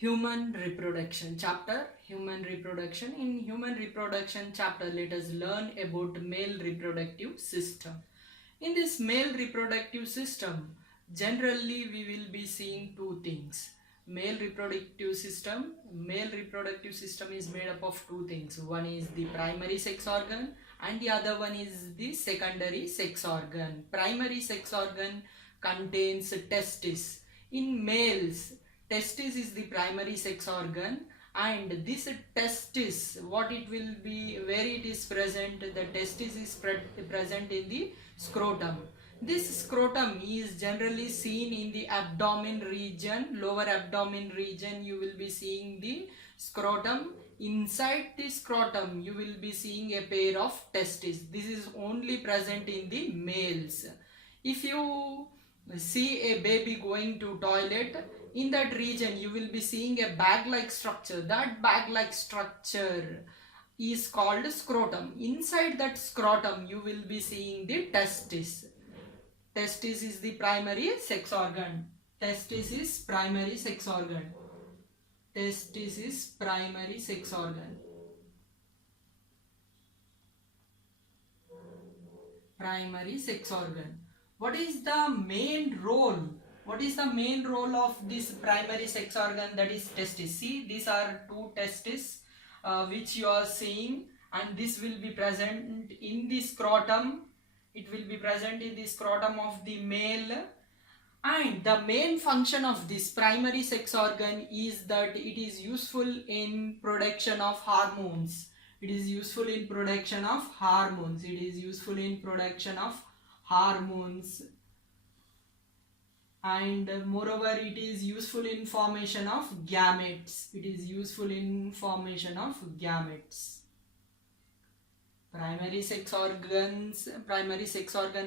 Human reproduction chapter. Human reproduction. In human reproduction chapter, let us learn about male reproductive system. In this male reproductive system, generally we will be seeing two things. Male reproductive system is made up of two things. One is the primary sex organ and the other one is the secondary sex organ. Primary sex organ contains testis. In males, testis is the primary sex organ, and this testis, what it will be, where it is present, the testis is present in the scrotum. This scrotum is generally seen in the abdomen region, lower abdomen region. You will be seeing the scrotum. Inside the scrotum you will be seeing a pair of testes. This is only present in the males. If you see a baby going to toilet, in that region you will be seeing a bag-like structure. That bag-like structure is called scrotum. Inside that scrotum you will be seeing the testis. Testis is the primary sex organ. Testis is primary sex organ. Testis is primary sex organ. Primary sex organ. What is the main role? What is the main role of this primary sex organ, that is testis? See, these are two testes which you are seeing, and this will be present in the scrotum. It will be present in the scrotum of the male. And the main function of this primary sex organ is that it is useful in production of hormones. It is useful in production of hormones. It is useful in production of hormones. And moreover, it is useful in formation of gametes. It is useful in formation of gametes. Primary sex organ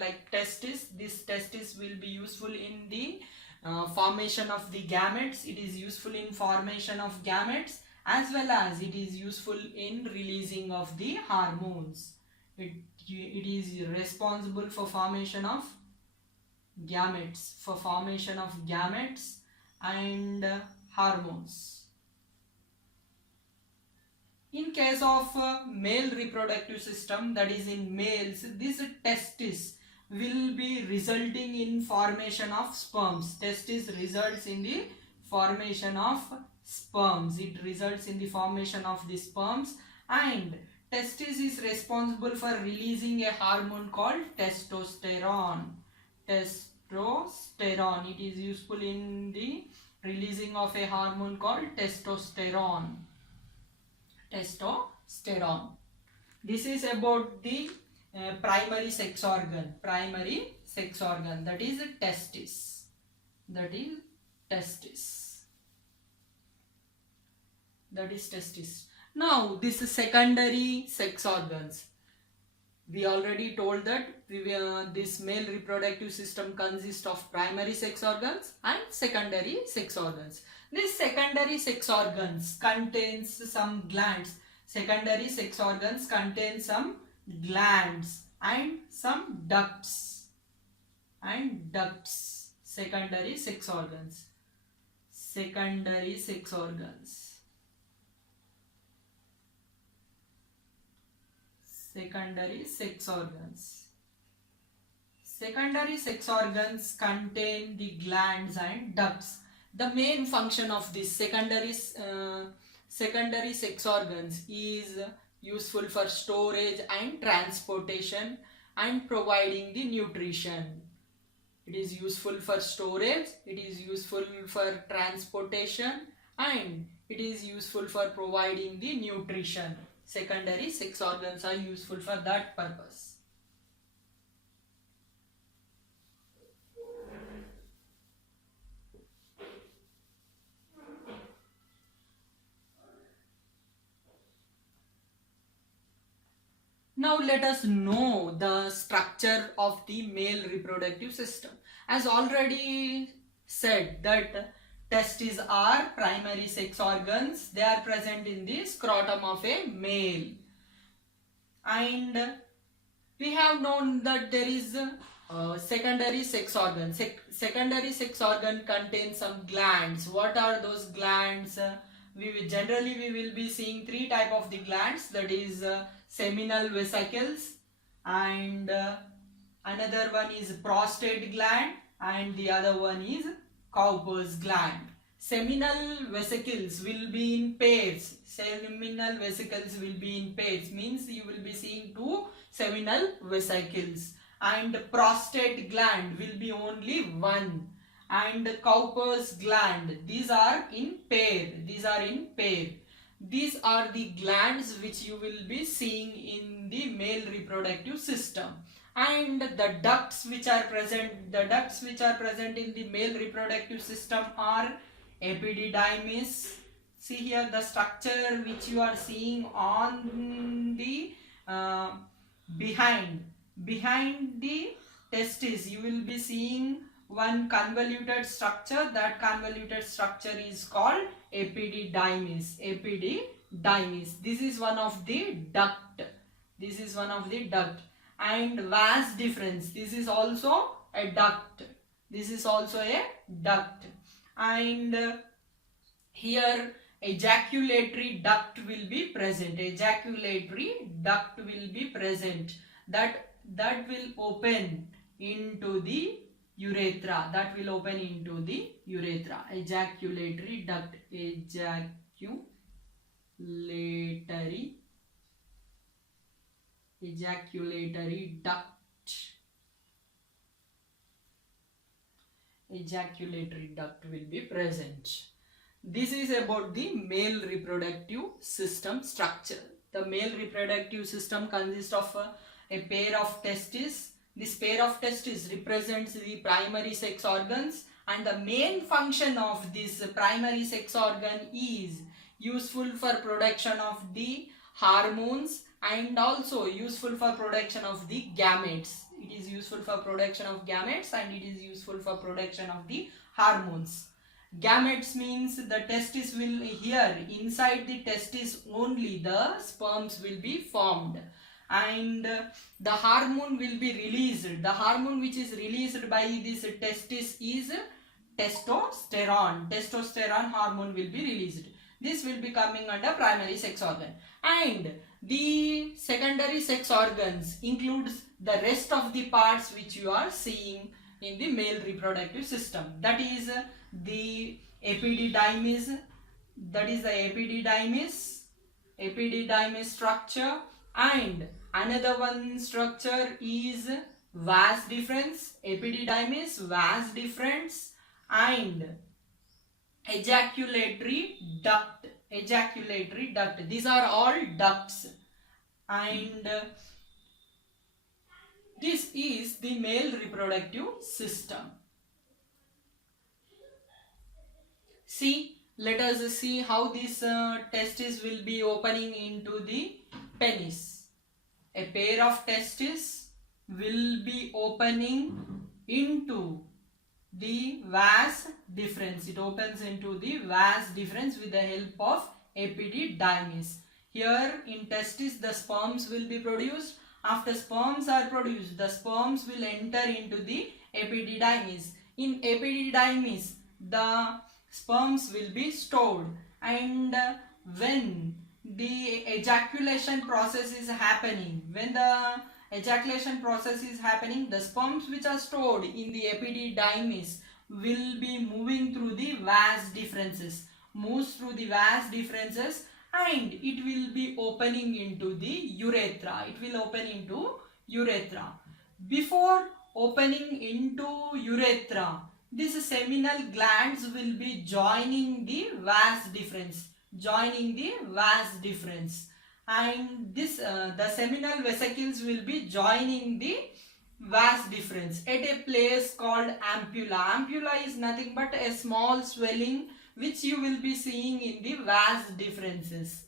like testis. This testis will be useful in the formation of the gametes. It is useful in formation of gametes, as well as it is useful in releasing of the hormones. It is responsible for formation of gametes, and hormones. In case of male reproductive system, that is in males, this testis will be resulting in formation of sperms. Testis results in the formation of sperms. It results in the formation of the sperms, and testis is responsible for releasing a hormone called testosterone. Testosterone. It is useful in the releasing of a hormone called testosterone. Testosterone. This is about the primary sex organ. Primary sex organ, that is testis. That is testis. That is testis. Now this is secondary sex organs. We already told that this male reproductive system consists of primary sex organs and secondary sex organs. These secondary sex organs contains some glands. Secondary sex organs contain some glands and some ducts. Secondary sex organs. Secondary sex organs. Secondary sex organs. Secondary sex organs contain the glands and ducts. The main function of this secondary sex organs is useful for storage and transportation and providing the nutrition. It is useful for storage, it is useful for transportation, and it is useful for providing the nutrition. Secondary sex organs are useful for that purpose. Now let us know the structure of the male reproductive system. As already said, that testes are primary sex organs. They are present in the scrotum of a male. And we have known that there is Secondary sex organ. Secondary sex organ contains some glands. What are those glands? Generally we will be seeing three type of the glands, that is seminal vesicles, and another one is prostate gland, and the other one is Cowper's gland. Seminal vesicles will be in pairs. Seminal vesicles will be in pairs, means you will be seeing two seminal vesicles, and prostate gland will be only one, and Cowper's gland, these are in pair. These are the glands which you will be seeing in the male reproductive system. And the ducts which are present in the male reproductive system are epididymis. See here the structure which you are seeing on the behind the testis, you will be seeing one convoluted structure. That convoluted structure is called epididymis. This is one of the duct. And vas deferens, this is also a duct. And here ejaculatory duct will be present. That will open into the urethra. Ejaculatory duct. Ejaculatory duct will be present. This is about the male reproductive system structure. The male reproductive system consists of a pair of testes. This pair of testes represents the primary sex organs, and the main function of this primary sex organ is useful for production of the hormones and also useful for production of the gametes. It is useful for production of gametes and it is useful for production of the hormones. Gametes means the testis will, here inside the testis only the sperms will be formed, and the hormone will be released. The hormone which is released by this testis is testosterone. Testosterone hormone will be released. This will be coming under primary sex organ. And the secondary sex organs includes the rest of the parts which you are seeing in the male reproductive system. That is the epididymis. Epididymis structure, and another one structure is vas deferens. Epididymis, vas deferens, and ejaculatory duct. These are all ducts, and this is the male reproductive system. Let us see how this testis will be opening into the penis. A pair of testis will be opening into the vas deferens. It opens into the vas deferens with the help of epididymis. Here in testis the sperms will be produced. After sperms are produced, the sperms will enter into the epididymis. In epididymis the sperms will be stored, and when the ejaculation process is happening, the sperms which are stored in the epididymis will be moving through the vas deferences, and it will be opening into the urethra. Before opening into urethra, these seminal glands will be joining the vas deferens, and this the seminal vesicles will be joining the vas deferens at a place called ampulla. Ampulla is nothing but a small swelling which you will be seeing in the vas deferences.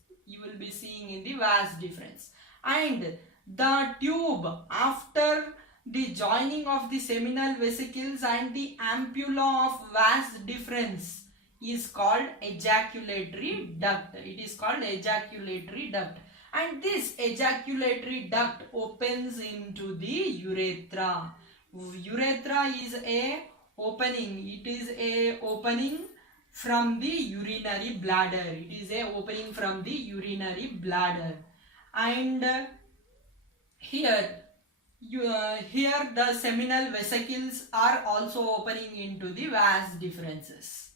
And the tube after the joining of the seminal vesicles and the ampulla of vas deferens is called ejaculatory duct. And this ejaculatory duct opens into the urethra. Urethra is a opening. It is a opening from the urinary bladder. It is a opening from the urinary bladder. And here the seminal vesicles are also opening into the vas deferens.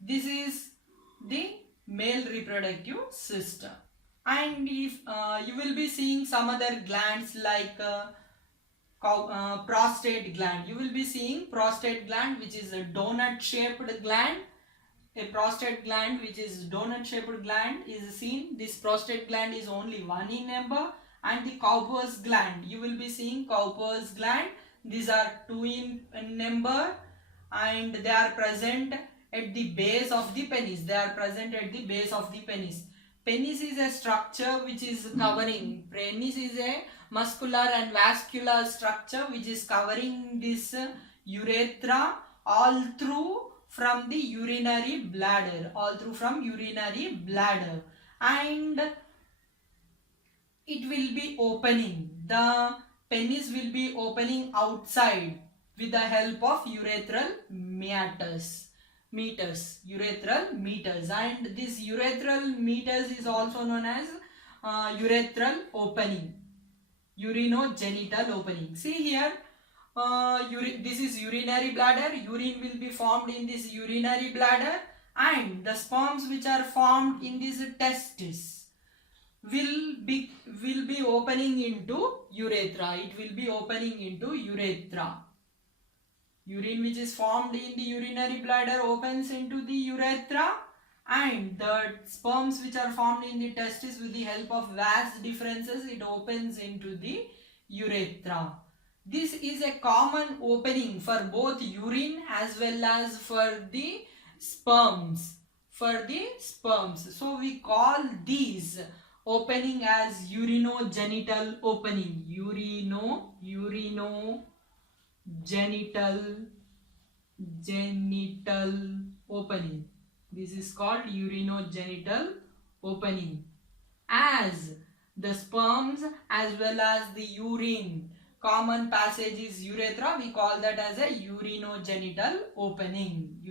This is the male reproductive system. And if you will be seeing some other glands like prostate gland. You will be seeing prostate gland, which is a donut shaped gland. A prostate gland which is donut shaped gland is seen. This prostate gland is only one in number. And the Cowper's gland, you will be seeing Cowper's gland. These are two in number, and they are present at the base of the penis. They are present at the base of the penis. Penis is a structure which is covering. Penis is a muscular and vascular structure which is covering this urethra all through from the urinary bladder. All through from urinary bladder. And it will be opening. The penis will be opening outside with the help of urethral meatus. Urethral meatus, and this urethral meatus is also known as urethral opening, urinogenital opening. See here, this is urinary bladder. Urine will be formed in this urinary bladder, and the sperms which are formed in this testis will be opening into urethra. It will be opening into urethra. Urine which is formed in the urinary bladder opens into the urethra, and the sperms which are formed in the testis with the help of vas deferens, it opens into the urethra. This is a common opening for both urine as well as for the sperms. So we call these opening as urinogenital opening. Genital opening. This is called urinogenital opening. As the sperms as well as the urine common passage is urethra, we call that as a urinogenital opening.